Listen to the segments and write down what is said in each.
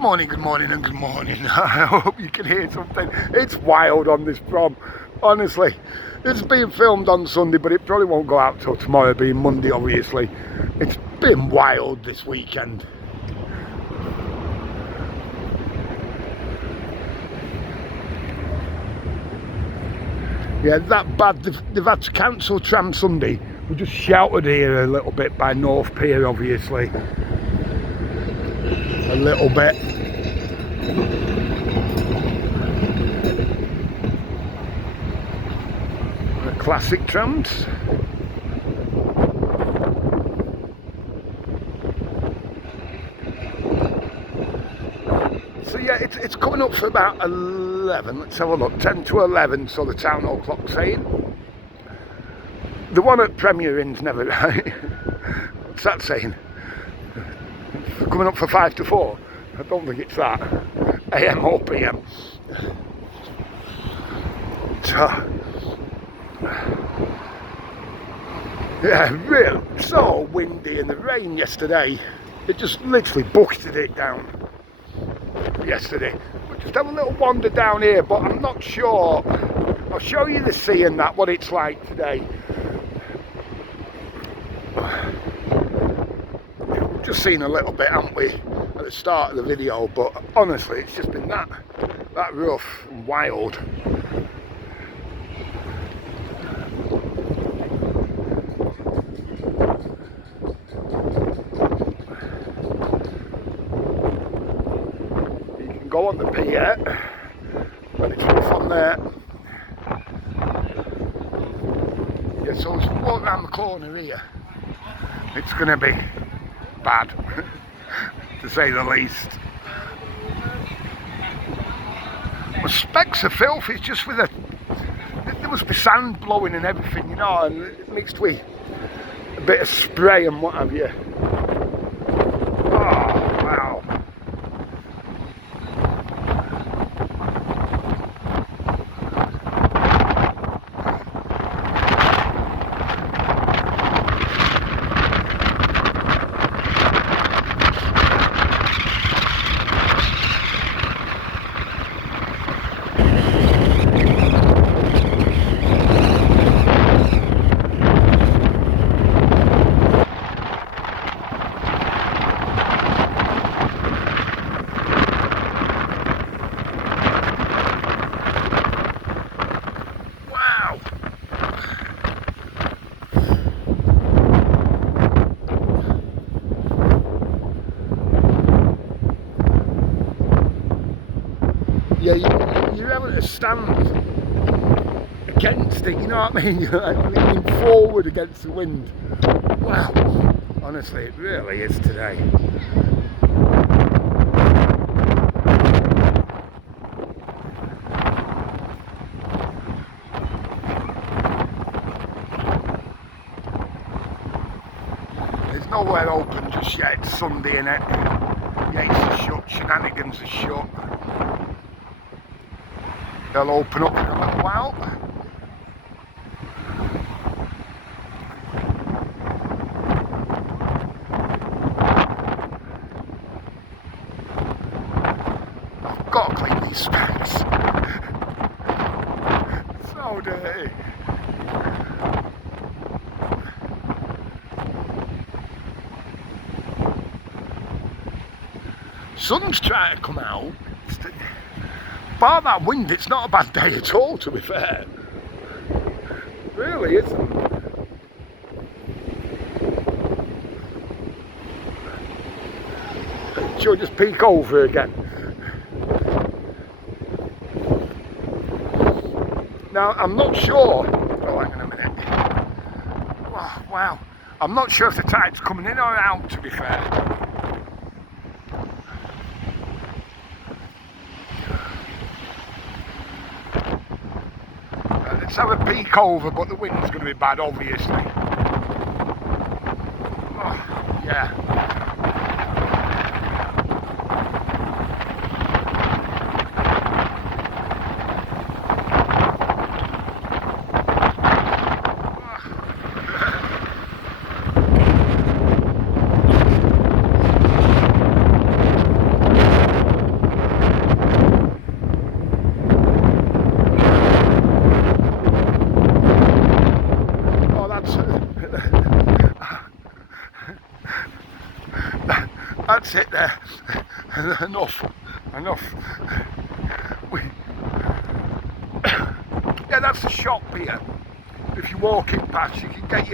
morning and good morning. I hope you can hear something. It's wild on this prom, honestly. This is being filmed on Sunday, but it probably won't go out till tomorrow, being Monday obviously. It's been wild this weekend. Yeah, that bad. They've had to cancel Tram Sunday. We just shouted here a little bit by North Pier, obviously. A little bit. The classic trams. So yeah, it's coming up for about 11. Let's have a look. 10 to 11. So the town hall clock's saying. The one at Premier Inn's never right. What's that saying? Coming up for 5 to 4. I don't think it's that. AM or PM. So, yeah, really so windy, and the rain yesterday, it just literally bucketed it down yesterday. We'll just have a little wander down here, but I'm not sure. I'll show you the sea and that, what it's like today. We've just seen a little bit, haven't we, at the start of the video, but honestly it's just been that rough and wild. You can go on the pier when it's rough on there. Yeah, so as we walk around the corner here, it's going to be bad, to say the least. The specks are filthy. It's just with there must be sand blowing and everything, you know, and it mixed with a bit of spray and what have you. Oh, wow. Yeah, you're having to stand against it, you know what I mean? You're like leaning forward against the wind. Wow, honestly, it really is today. There's nowhere open just yet, it's Sunday innit? Gates are shut, shenanigans are shut. They'll open up in a little while. I've got to clean these specs. So dirty. Sun's trying to come out. Bar that wind, it's not a bad day at all, to be fair. Really isn't. She'll just peek over again. Now, I'm not sure. Oh, hang on a minute. Oh, wow. I'm not sure if the tide's coming in or out, to be fair. Let's have a peek over, but the wind's going to be bad, obviously. Oh, yeah. that's it there. Enough. Yeah, that's the shop here. If you're walking past, you can get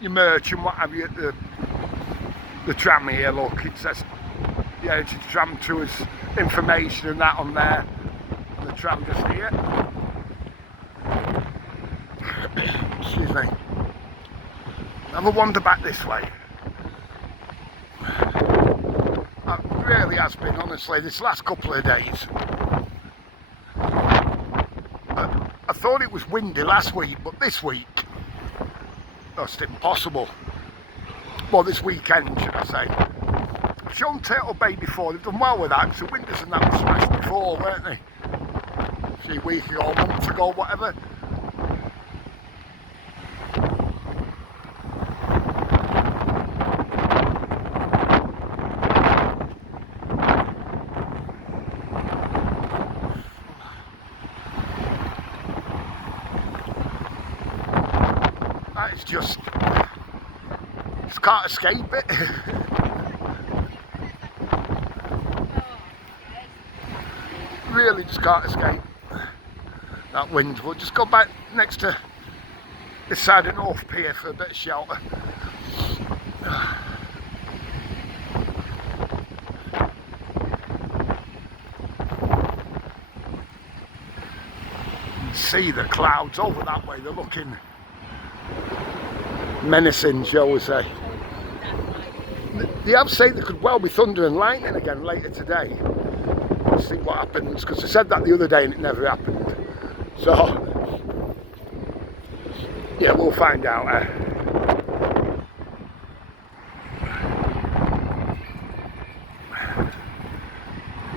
your merch and what have you at the tram here. Look, it says, yeah, it's a tram tours information and that on there. The tram just here. Excuse me. Have a wander back this way. It really has been, honestly, this last couple of days. I thought it was windy last week, but this week, that's impossible. Well, this weekend, should I say. I've shown Turtle Bay before, they've done well with that, because the windows and that were smashed before, weren't they? See, a week ago, a month ago, whatever. It's just can't escape it. Really just can't escape that wind. We'll just go back next to this side of North Pier for a bit of shelter. See the clouds over that way, they're looking menacing, shall we say. They have said there could well be thunder and lightning again later today. Let's see what happens, because they said that the other day and it never happened. So, yeah, we'll find out.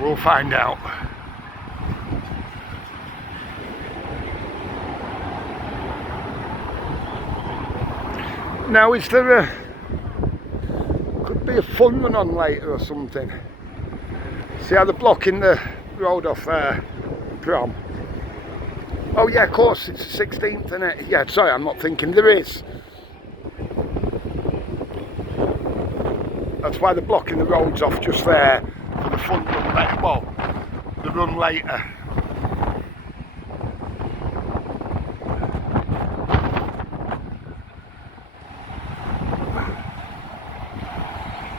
We'll find out. Now, is there could be a fun run on later or something? See how they're blocking the road off Prom? Oh yeah, of course, it's the 16th, isn't it? Yeah, sorry, I'm not thinking there is. That's why they're blocking the roads off just there for the fun run later. Well, the run later.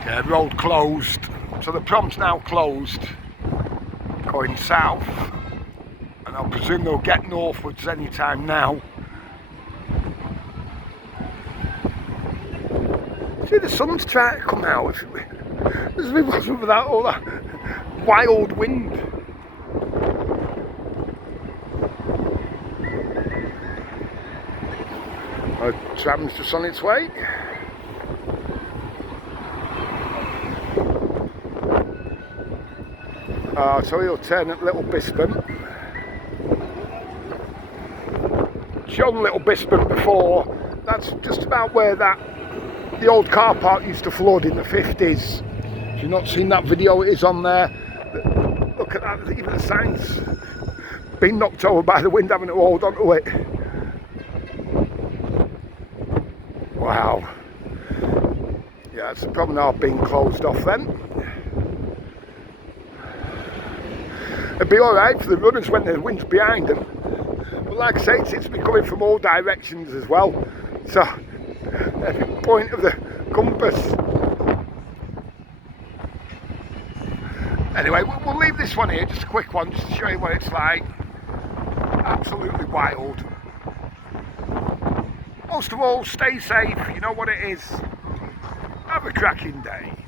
Yeah, road closed, so the Prom's now closed, going south, and I presume they'll get northwards any time now. See, the sun's trying to come out, as we was with that, all that wild wind. The tram's just on its way. So he'll turn at Little Bispham. Shown Little Bispham before. That's just about where the old car park used to flood in the 50s. If you've not seen that video, it is on there. Look at that, even the signs been knocked over by the wind, having to hold onto it. Wow. Yeah, that's the problem now, being closed off then. It'd be alright for the runners when the wind's behind them. But like I say, it seems to be coming from all directions as well. So, every point of the compass. Anyway, we'll leave this one here, just a quick one, just to show you what it's like. Absolutely wild. Most of all, stay safe, you know what it is. Have a cracking day.